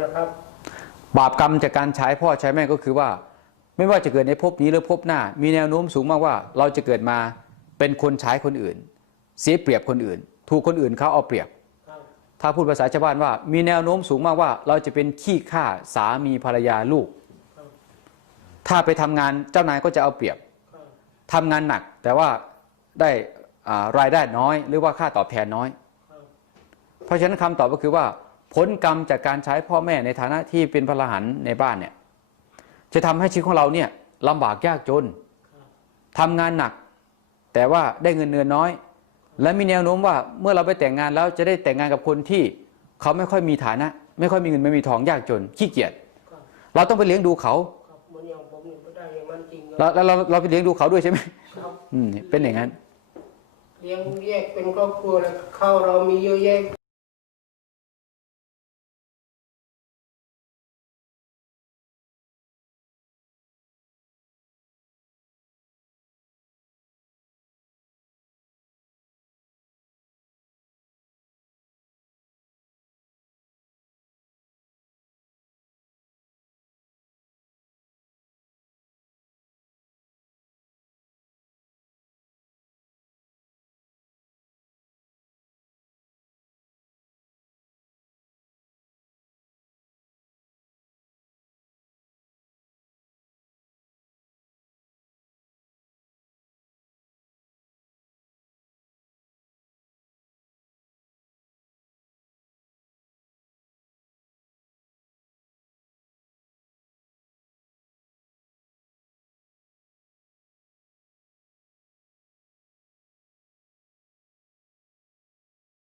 นะครับบาปกรรมจากการใช้พ่อใช้แม่ก็คือว่า ไม่ว่าจะเกิดในภพนี้หรือภพหน้า มีแนวโน้มสูงมากว่า เราจะเกิดมาเป็นคนใช้คนอื่น เสียเปรียบคนอื่น ถูกคนอื่นเขาเอาเปรียบ ถ้าพูดภาษาชาวบ้านว่า มีแนวโน้มสูงมากว่า เราจะเป็นขี้ข้าสามีภรรยาลูก ถ้าไปทำงานเจ้านายก็จะเอาเปรียบครับทำงานหนักแต่ว่าได้รายได้น้อย หรือว่าค่าตอบแทนน้อย เพราะฉะนั้นคำตอบก็คือว่า ผลกรรมจากการใช้พ่อแม่ในฐานะที่เป็นพลหันในบ้านเนี่ยจะทำให้ชีวิตของเราเนี่ยลำบากยากจนครับทำงานหนัก แต่ว่าได้เงินเดือนน้อย และมีแนวโน้มว่าเมื่อเราไปแต่งงานแล้วจะได้แต่งงานกับคนที่เขาไม่ค่อยมีฐานะ ไม่ค่อยมีเงินไม่มีทองยากจนขี้เกียจครับเราต้องไปเลี้ยงดูเขาครับเหมือนอย่างผมนี่ไม่ได้อย่างนั้นจริงเราเราเราเราไปเลี้ยงดูเขาด้วยใช่ไหมครับอืมเป็นอย่างนั้นเลี้ยงแยกเป็นครอบครัวเลยข้าวเรามีเยอะแยะ